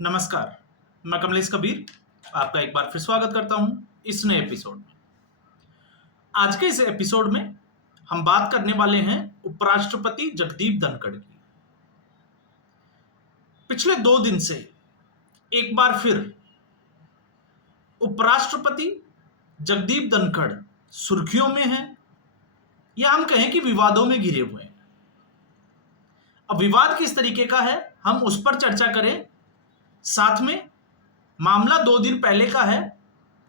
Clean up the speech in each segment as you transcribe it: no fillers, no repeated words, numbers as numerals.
नमस्कार, मैं कमलेश कबीर आपका एक बार फिर स्वागत करता हूं इस नए एपिसोड में। आज के इस एपिसोड में हम बात करने वाले हैं उपराष्ट्रपति जगदीप धनखड़ की। पिछले 2 दिन से एक बार फिर उपराष्ट्रपति जगदीप धनखड़ सुर्खियों में हैं या हम कहें कि विवादों में घिरे हुए हैं। अब विवाद किस तरीके का है हम उस पर चर्चा करें, साथ में मामला 2 दिन पहले का है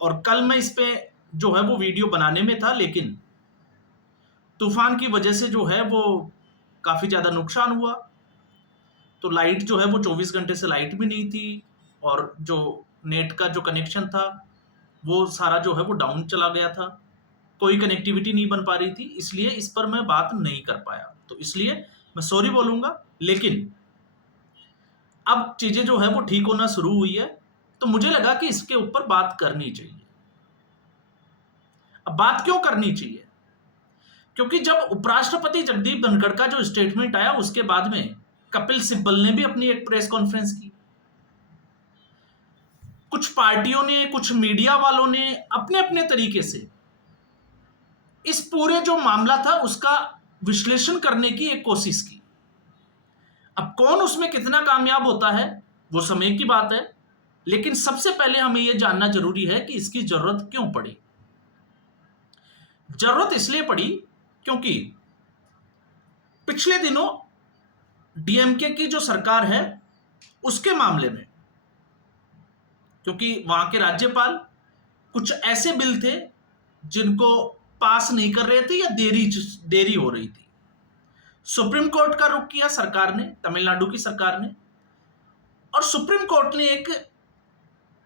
और कल मैं इस पे जो है वो वीडियो बनाने में था, लेकिन तूफान की वजह से जो है वो काफ़ी ज़्यादा नुकसान हुआ। तो लाइट जो है वो 24 घंटे से लाइट भी नहीं थी और जो नेट का जो कनेक्शन था वो सारा जो है वो डाउन चला गया था, कोई कनेक्टिविटी नहीं बन पा रही थी, इसलिए इस पर मैं बात नहीं कर पाया। तो इसलिए मैं सॉरी बोलूँगा, लेकिन अब चीज़ें जो है वो ठीक होना शुरू हुई है, तो मुझे लगा कि इसके ऊपर बात करनी चाहिए। अब बात क्यों करनी चाहिए? क्योंकि जब उपराष्ट्रपति जगदीप धनखड़ का जो स्टेटमेंट आया उसके बाद में कपिल सिब्बल ने भी अपनी एक प्रेस कॉन्फ्रेंस की। कुछ पार्टियों ने, कुछ मीडिया वालों ने अपने अपने तरीके से इस पूरे जो मामला था उसका विश्लेषण करने की एक कोशिश की। अब कौन उसमें कितना कामयाब होता है वो समय की बात है, लेकिन सबसे पहले हमें यह जानना जरूरी है कि इसकी जरूरत क्यों पड़ी। जरूरत इसलिए पड़ी क्योंकि पिछले दिनों डीएमके की जो सरकार है उसके मामले में, क्योंकि वहां के राज्यपाल कुछ ऐसे बिल थे जिनको पास नहीं कर रहे थे या देरी हो रही थी। सुप्रीम कोर्ट का रुख किया सरकार ने, तमिलनाडु की सरकार ने, और सुप्रीम कोर्ट ने एक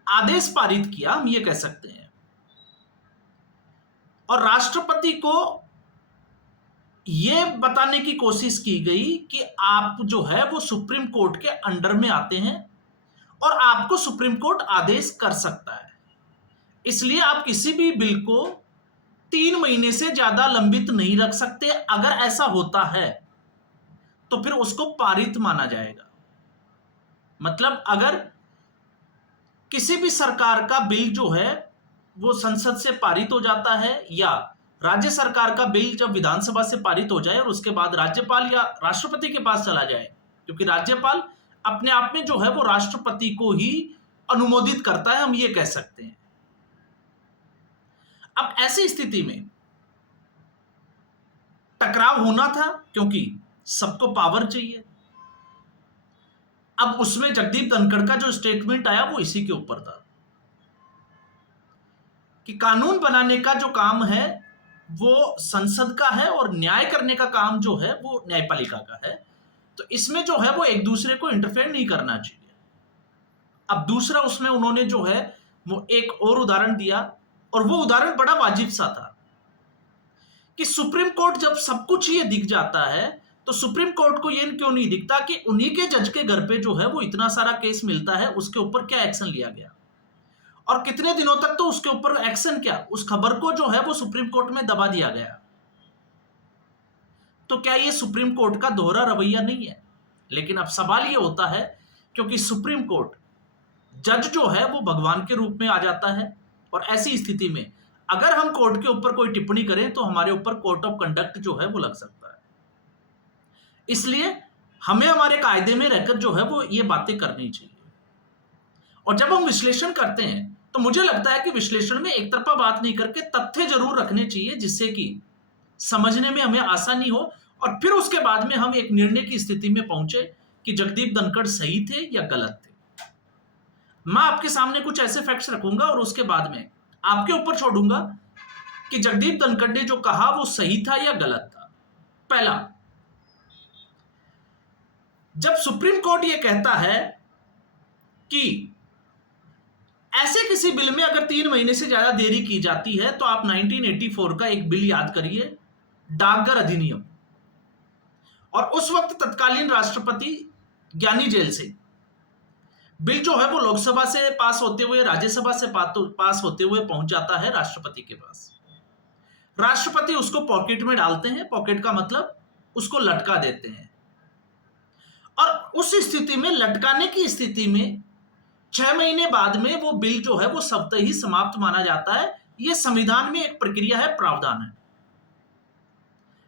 आदेश पारित किया, हम ये कह सकते हैं, और राष्ट्रपति को यह बताने की कोशिश की गई कि आप जो है वो सुप्रीम कोर्ट के अंडर में आते हैं और आपको सुप्रीम कोर्ट आदेश कर सकता है, इसलिए आप किसी भी बिल को 3 महीने से ज्यादा लंबित नहीं रख सकते। अगर ऐसा होता है तो फिर उसको पारित माना जाएगा। मतलब अगर किसी भी सरकार का बिल जो है वो संसद से पारित हो जाता है या राज्य सरकार का बिल जब विधानसभा से पारित हो जाए और उसके बाद राज्यपाल या राष्ट्रपति के पास चला जाए, क्योंकि राज्यपाल अपने आप में जो है वो राष्ट्रपति को ही अनुमोदित करता है, हम ये कह सकते हैं। अब ऐसी स्थिति में टकराव होना था क्योंकि सबको पावर चाहिए। अब उसमें जगदीप धनखड़ का जो स्टेटमेंट आया वो इसी के ऊपर था कि कानून बनाने का जो काम है वो संसद का है और न्याय करने का काम जो है वो न्यायपालिका का है, तो इसमें जो है वो एक दूसरे को इंटरफेयर नहीं करना चाहिए। अब दूसरा उसमें उन्होंने जो है वो एक और उदाहरण दिया, और वो उदाहरण बड़ा वाजिब सा था कि सुप्रीम कोर्ट जब सब कुछ ये दिख जाता है तो सुप्रीम कोर्ट को ये क्यों नहीं दिखता कि उन्हीं के जज के घर पे जो है वो इतना सारा केस मिलता है, उसके ऊपर क्या एक्शन लिया गया और कितने दिनों तक तो उसके ऊपर एक्शन क्या, उस खबर को जो है वो सुप्रीम कोर्ट में दबा दिया गया। तो क्या ये सुप्रीम कोर्ट का दोहरा रवैया नहीं है? लेकिन अब सवाल ये होता है, क्योंकि सुप्रीम कोर्ट जज जो है वो भगवान के रूप में आ जाता है, और ऐसी स्थिति में अगर हम कोर्ट के ऊपर कोई टिप्पणी करें तो हमारे ऊपर कोर्ट ऑफ कंडक्ट जो है वो लग सकता है। इसलिए हमें हमारे कायदे में रहकर जो है वो ये बातें करनी चाहिए। और जब हम विश्लेषण करते हैं तो मुझे लगता है कि विश्लेषण में एक तरफा बात नहीं करके तथ्य जरूर रखने चाहिए, जिससे कि समझने में हमें आसानी हो और फिर उसके बाद में हम एक निर्णय की स्थिति में पहुंचे कि जगदीप धनखड़ सही थे या गलत थे। मैं आपके सामने कुछ ऐसे फैक्ट्स रखूंगा और उसके बाद में आपके ऊपर छोड़ूंगा कि जगदीप धनखड़ ने जो कहा वो सही था या गलत था। पहला, जब सुप्रीम कोर्ट ये कहता है कि ऐसे किसी बिल में अगर 3 महीने से ज्यादा देरी की जाती है तो आप 1984 का एक बिल याद करिए, डाकघर अधिनियम, और उस वक्त तत्कालीन राष्ट्रपति ज्ञानी जेल से बिल जो है वो लोकसभा से पास होते हुए राज्यसभा से पास होते हुए पहुंच जाता है राष्ट्रपति के पास। राष्ट्रपति उसको पॉकेट में डालते हैं, पॉकेट का मतलब उसको लटका देते हैं, और उस स्थिति में, लटकाने की स्थिति में 6 महीने बाद में वो बिल जो है वो स्वतः ही समाप्त माना जाता है। ये संविधान में एक प्रक्रिया है, प्रावधान है।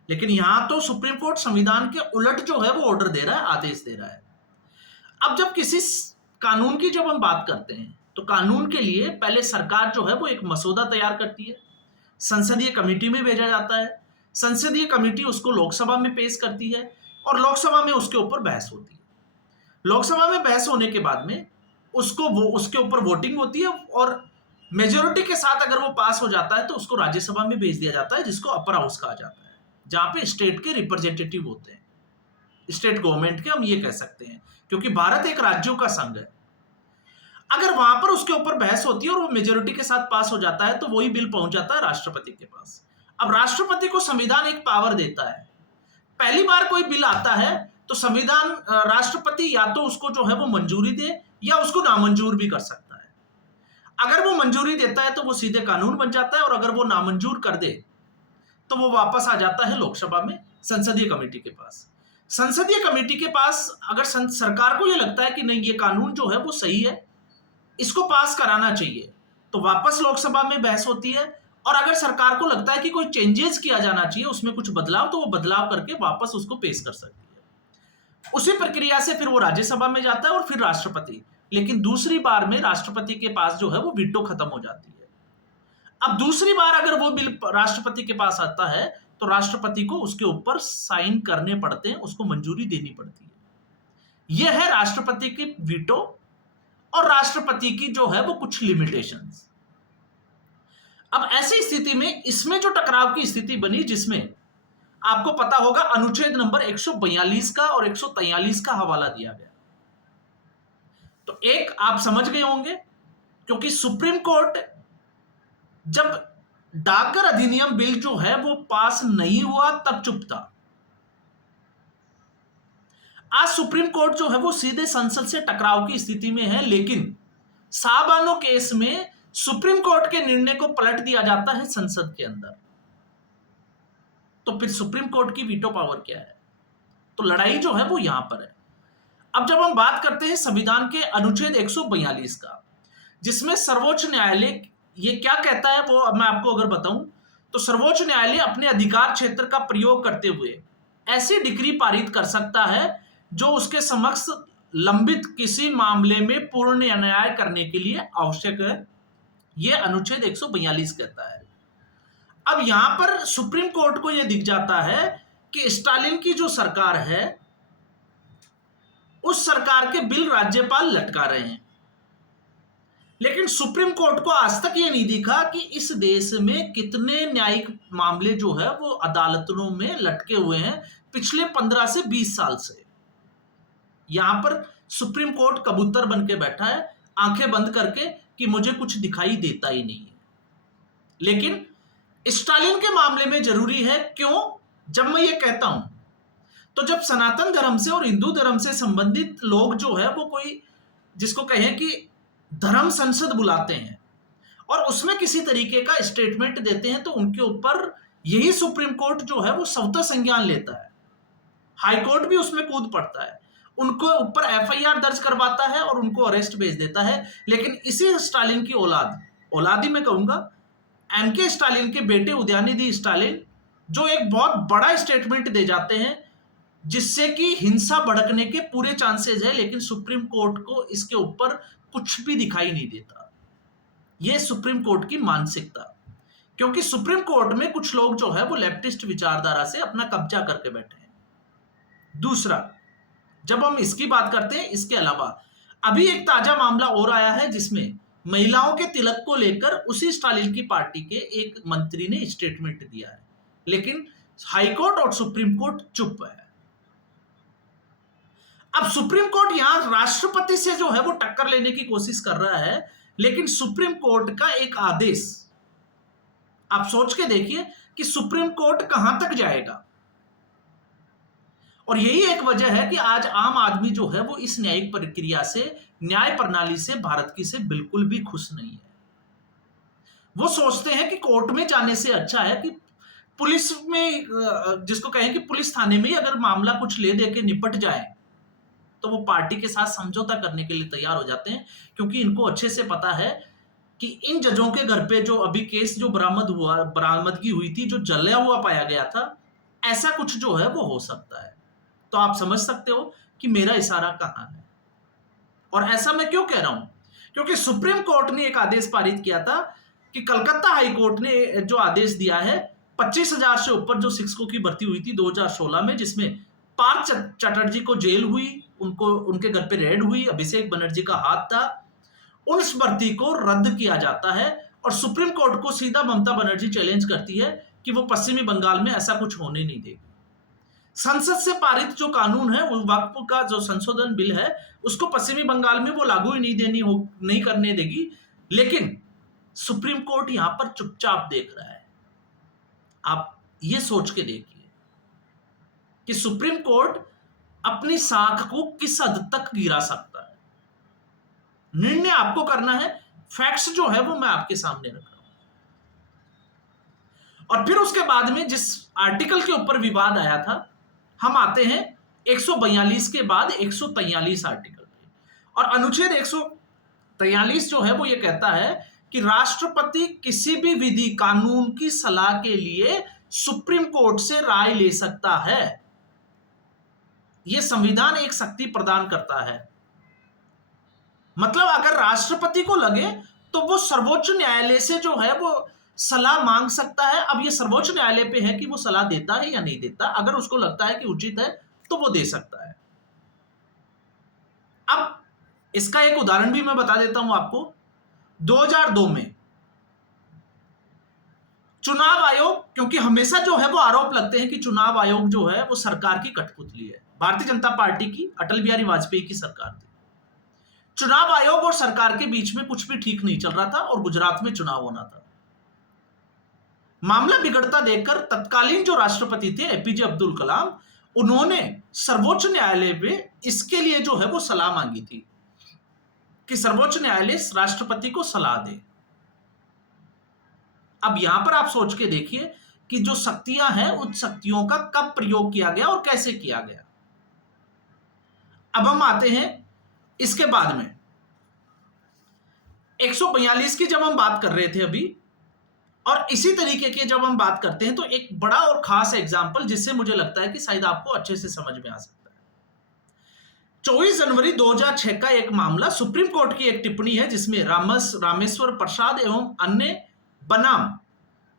लेकिन यहां तो सुप्रीम कोर्ट संविधान के उलट जो है वो ऑर्डर दे रहा है, आदेश दे रहा है। अब जब किसी कानून की जब हम बात करते हैं तो कानून के लिए पहले सरकार जो है वो एक मसौदा तैयार करती है, संसदीय कमेटी में भेजा जाता है, संसदीय कमेटी उसको लोकसभा में पेश करती है और लोकसभा में उसके ऊपर बहस होती है। लोकसभा में बहस होने के बाद में उसके ऊपर वोटिंग होती है और मेजोरिटी के साथ अगर वो पास हो जाता है तो उसको राज्यसभा में भेज दिया जाता है, जिसको अपर हाउस कहा जाता है, जहां पे स्टेट के रिप्रेजेंटेटिव होते हैं, स्टेट गवर्नमेंट के हम ये कह सकते हैं, क्योंकि भारत एक राज्यों का संघ है। अगर वहां पर उसके ऊपर बहस होती है और वो मेजोरिटी के साथ पास हो जाता है तो वही बिल पहुंच जाता है राष्ट्रपति के पास। अब राष्ट्रपति को संविधान एक पावर देता है, पहली बार कोई बिल आता है तो संविधान राष्ट्रपति या तो उसको जो है वो मंजूरी दे या उसको नामंजूर भी कर सकता है। अगर वो मंजूरी देता है तो वो सीधे कानून बन जाता है और अगर वो नामंजूर कर दे तो वो वापस आ जाता है लोकसभा में संसदीय कमेटी के पास। संसदीय कमेटी के पास अगर सरकार को ये लगता है कि नहीं ये कानून जो है वो सही है, इसको पास कराना चाहिए, तो वापस लोकसभा में बहस होती है। और अगर सरकार को लगता है कि कोई चेंजेस किया जाना चाहिए, उसमें कुछ बदलाव, तो वो बदलाव करके वापस उसको पेश कर सकती है। उसी प्रक्रिया से फिर वो राज्यसभा में जाता है और फिर राष्ट्रपति। लेकिन दूसरी बार में राष्ट्रपति के पास जो है वो वीटो खत्म हो जाती है। अब दूसरी बार अगर वो बिल राष्ट्रपति के पास आता है तो राष्ट्रपति को उसके ऊपर साइन करने पड़ते हैं, उसको मंजूरी देनी पड़ती है। यह है राष्ट्रपति की वीटो और राष्ट्रपति की जो है वो कुछ लिमिटेशंस। अब ऐसी स्थिति में इसमें जो टकराव की स्थिति बनी, जिसमें आपको पता होगा अनुच्छेद नंबर 142 का और 143 का हवाला दिया गया। तो एक आप समझ गए होंगे, क्योंकि सुप्रीम कोर्ट जब डाकघर अधिनियम बिल जो है वो पास नहीं हुआ तब चुप था। आज सुप्रीम कोर्ट जो है वो सीधे संसद से टकराव की स्थिति में है, लेकिन साबानो केस में सुप्रीम कोर्ट के निर्णय को पलट दिया जाता है संसद के अंदर। तो फिर सुप्रीम कोर्ट की वीटो पावर क्या है? तो लड़ाई जो है वो यहां पर है। अब जब हम बात करते हैं संविधान के अनुच्छेद 142 का, जिसमें सर्वोच्च न्यायालय ये क्या कहता है वो मैं आपको अगर बताऊं तो सर्वोच्च न्यायालय अपने अधिकार क्षेत्र का प्रयोग करते हुए ऐसी डिक्री पारित कर सकता है जो उसके समक्ष लंबित किसी मामले में पूर्ण न्याय करने के लिए आवश्यक है। यह अनुच्छेद 142 कहता है। अब यहां पर सुप्रीम कोर्ट को यह दिख जाता है कि स्टालिन की जो सरकार है उस सरकार के बिल राज्यपाल लटका रहे हैं, लेकिन सुप्रीम कोर्ट को आज तक यह नहीं दिखा कि इस देश में कितने न्यायिक मामले जो है वो अदालतों में लटके हुए हैं पिछले 15 से 20 साल से। यहां पर सुप्रीम कोर्ट कबूतर बन के बैठा है, आंखें बंद करके कि मुझे कुछ दिखाई देता ही नहीं है। लेकिन स्टालिन के मामले में जरूरी है। क्यों? जब मैं ये कहता हूं तो जब सनातन धर्म से और हिंदू धर्म से संबंधित लोग जो है वो कोई जिसको कहें कि धर्म संसद बुलाते हैं और उसमें किसी तरीके का स्टेटमेंट देते हैं तो उनके ऊपर यही सुप्रीम कोर्ट जो है वो स्वतः संज्ञान लेता है। हाई कोर्ट भी उसमें कूद पड़ता है, उनको ऊपर एफआईआर दर्ज करवाता है और उनको अरेस्ट भेज देता है। लेकिन इसी स्टालिन की औलाद ही मैं कहूंगा, एमके स्टालिन के बेटे उदयनिधि स्टालिन, जो एक बहुत बड़ा स्टेटमेंट दे जाते हैं जिससे कि हिंसा भड़कने के पूरे चांसेस है, लेकिन सुप्रीम कोर्ट को इसके ऊपर कुछ भी दिखाई नहीं देता। यह सुप्रीम कोर्ट की मानसिकता, क्योंकि सुप्रीम कोर्ट में कुछ लोग जो है वो लेफ्टिस्ट विचारधारा से अपना कब्जा करके बैठे हैं। दूसरा, जब हम इसकी बात करते हैं, इसके अलावा अभी एक ताजा मामला और आया है जिसमें महिलाओं के तिलक को लेकर उसी स्टालिन की पार्टी के एक मंत्री ने स्टेटमेंट दिया है, लेकिन हाईकोर्ट और सुप्रीम कोर्ट चुप है। अब सुप्रीम कोर्ट यहां राष्ट्रपति से जो है वो टक्कर लेने की कोशिश कर रहा है, लेकिन सुप्रीम कोर्ट का एक आदेश, आप सोच के देखिए कि सुप्रीम कोर्ट कहां तक जाएगा। और यही एक वजह है कि आज आम आदमी जो है वो इस न्यायिक प्रक्रिया से, न्याय प्रणाली से, भारत की से बिल्कुल भी खुश नहीं है। वो सोचते हैं कि कोर्ट में जाने से अच्छा है कि पुलिस में, जिसको कहें कि पुलिस थाने में ही अगर मामला कुछ ले दे के निपट जाए तो वो पार्टी के साथ समझौता करने के लिए तैयार हो जाते हैं, क्योंकि इनको अच्छे से पता है कि इन जजों के घर पे जो अभी केस जो बरामदगी हुई थी, जो जला हुआ पाया गया था, ऐसा कुछ जो है वो हो सकता है। तो आप समझ सकते हो कि मेरा इशारा कहां है। और ऐसा मैं क्यों कह रहा हूं, क्योंकि सुप्रीम कोर्ट ने एक आदेश पारित किया था कि कलकत्ता हाई कोर्ट ने जो आदेश दिया है 25,000 से ऊपर जो शिक्षकों की भर्ती हुई थी 2016 में, जिसमें पार्थ चटर्जी को जेल हुई, उनको उनके घर पे रेड हुई, अभिषेक बनर्जी का हाथ था, उस भर्ती को रद्द किया जाता है। और सुप्रीम कोर्ट को सीधा ममता बनर्जी चैलेंज करती है कि वो पश्चिमी बंगाल में ऐसा कुछ होने नहीं देगी। संसद से पारित जो कानून है, वो वक्फ का जो संशोधन बिल है, उसको पश्चिमी बंगाल में वो लागू ही नहीं करने देगी। लेकिन सुप्रीम कोर्ट यहां पर चुपचाप देख रहा है। आप ये सोच के देखिए कि सुप्रीम कोर्ट अपनी साख को किस हद तक गिरा सकता है। निर्णय आपको करना है, फैक्ट्स जो है वो मैं आपके सामने रख रहा हूं। और फिर उसके बाद में जिस आर्टिकल के ऊपर विवाद आया था, हम आते हैं 142 के बाद 143 आर्टिकल पे। और अनुच्छेद 143 जो है वो ये कहता है कि राष्ट्रपति किसी भी विधि कानून की सलाह के लिए सुप्रीम कोर्ट से राय ले सकता है। यह संविधान एक शक्ति प्रदान करता है। मतलब अगर राष्ट्रपति को लगे तो वो सर्वोच्च न्यायालय से जो है वो सलाह मांग सकता है। अब ये सर्वोच्च न्यायालय पे है कि वो सलाह देता है या नहीं देता। अगर उसको लगता है कि उचित है तो वो दे सकता है। अब इसका एक उदाहरण भी मैं बता देता हूं आपको। 2002 में चुनाव आयोग, क्योंकि हमेशा जो है वो आरोप लगते हैं कि चुनाव आयोग जो है वो सरकार की कठपुतली है। भारतीय जनता पार्टी की, अटल बिहारी वाजपेयी की सरकार थी। चुनाव आयोग और सरकार के बीच में कुछ भी ठीक नहीं चल रहा था और गुजरात में चुनाव होना था। मामला बिगड़ता देखकर तत्कालीन जो राष्ट्रपति थे एपीजे अब्दुल कलाम, उन्होंने सर्वोच्च न्यायालय में इसके लिए जो है वो सलाह मांगी थी कि सर्वोच्च न्यायालय राष्ट्रपति को सलाह दे। अब यहां पर आप सोच के देखिए कि जो शक्तियां हैं उन शक्तियों का कब प्रयोग किया गया और कैसे किया गया। अब हम आते हैं इसके बाद में 142 की जब हम बात कर रहे थे अभी, और इसी तरीके के जब हम बात करते हैं तो एक बड़ा और खास एग्जाम्पल जिससे मुझे लगता है कि शायद आपको अच्छे से समझ में आ सकता है। 24 जनवरी 2006 का एक मामला, सुप्रीम कोर्ट की एक टिप्पणी है जिसमें रामेश्वर प्रसाद एवं अन्य बनाम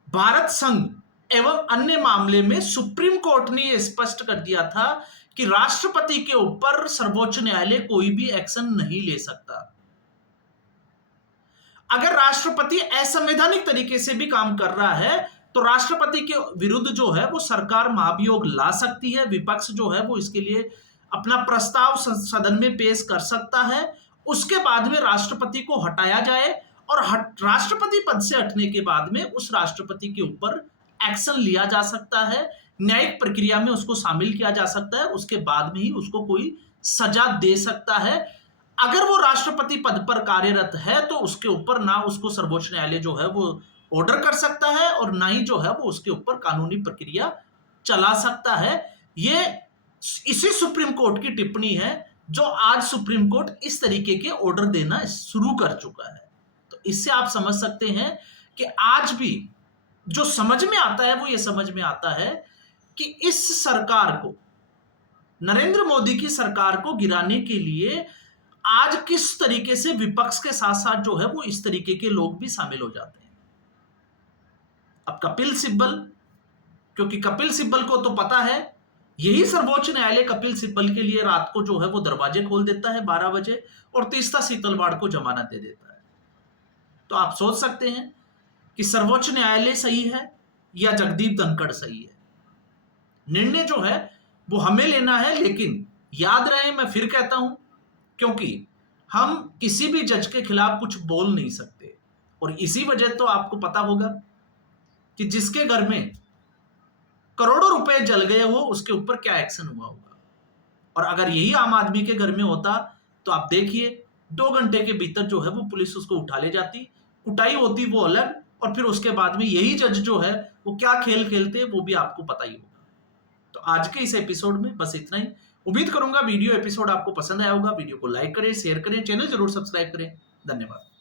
भारत संघ एवं अन्य मामले में सुप्रीम कोर्ट ने यह स्पष्ट कर दिया था कि राष्ट्रपति के ऊपर सर्वोच्च न्यायालय कोई भी एक्शन नहीं ले सकता। अगर राष्ट्रपति असंवैधानिक तरीके से भी काम कर रहा है तो राष्ट्रपति के विरुद्ध जो है वो सरकार महाभियोग ला सकती है। विपक्ष जो है वो इसके लिए अपना प्रस्ताव सदन में पेश कर सकता है। उसके बाद में राष्ट्रपति को हटाया जाए और राष्ट्रपति पद से हटने के बाद में उस राष्ट्रपति के ऊपर एक्शन लिया जा सकता है। न्यायिक प्रक्रिया में उसको शामिल किया जा सकता है। उसके बाद में ही उसको कोई सजा दे सकता है। अगर वो राष्ट्रपति पद पर कार्यरत है तो उसके ऊपर ना उसको सर्वोच्च न्यायालय जो है वो ऑर्डर कर सकता है और ना ही जो है वो उसके ऊपर कानूनी प्रक्रिया चला सकता है। ये इसी सुप्रीम कोर्ट की टिप्पणी है जो आज सुप्रीम कोर्ट इस तरीके के ऑर्डर देना शुरू कर चुका है। तो इससे आप समझ सकते हैं कि आज भी जो समझ में आता है वो ये समझ में आता है कि इस सरकार को, नरेंद्र मोदी की सरकार को गिराने के लिए आज किस तरीके से विपक्ष के साथ साथ जो है वो इस तरीके के लोग भी शामिल हो जाते हैं। अब कपिल सिब्बल, क्योंकि कपिल सिब्बल को तो पता है यही सर्वोच्च न्यायालय कपिल सिब्बल के लिए रात को जो है वो दरवाजे खोल देता है 12 बजे और तीस्ता सीतलवाड़ को जमानत दे देता है। तो आप सोच सकते हैं कि सर्वोच्च न्यायालय सही है या जगदीप धनखड़ सही है। निर्णय जो है वो हमें लेना है, लेकिन याद रहे, मैं फिर कहता हूं, क्योंकि हम किसी भी जज के खिलाफ कुछ बोल नहीं सकते। और इसी वजह तो आपको पता होगा कि जिसके घर में करोड़ों रुपए जल गए हो उसके ऊपर क्या एक्शन हुआ होगा। और अगर यही आम आदमी के घर में होता तो आप देखिए 2 घंटे के भीतर जो है वो पुलिस उसको उठा ले जाती, कुटाई होती वो अलग, और फिर उसके बाद में यही जज जो है वो क्या खेल खेलते वो भी आपको पता ही होगा। तो आज के इस एपिसोड में बस इतना ही। उम्मीद करूंगा वीडियो एपिसोड आपको पसंद आया होगा। वीडियो को लाइक करें, शेयर करें, चैनल जरूर सब्सक्राइब करें। धन्यवाद।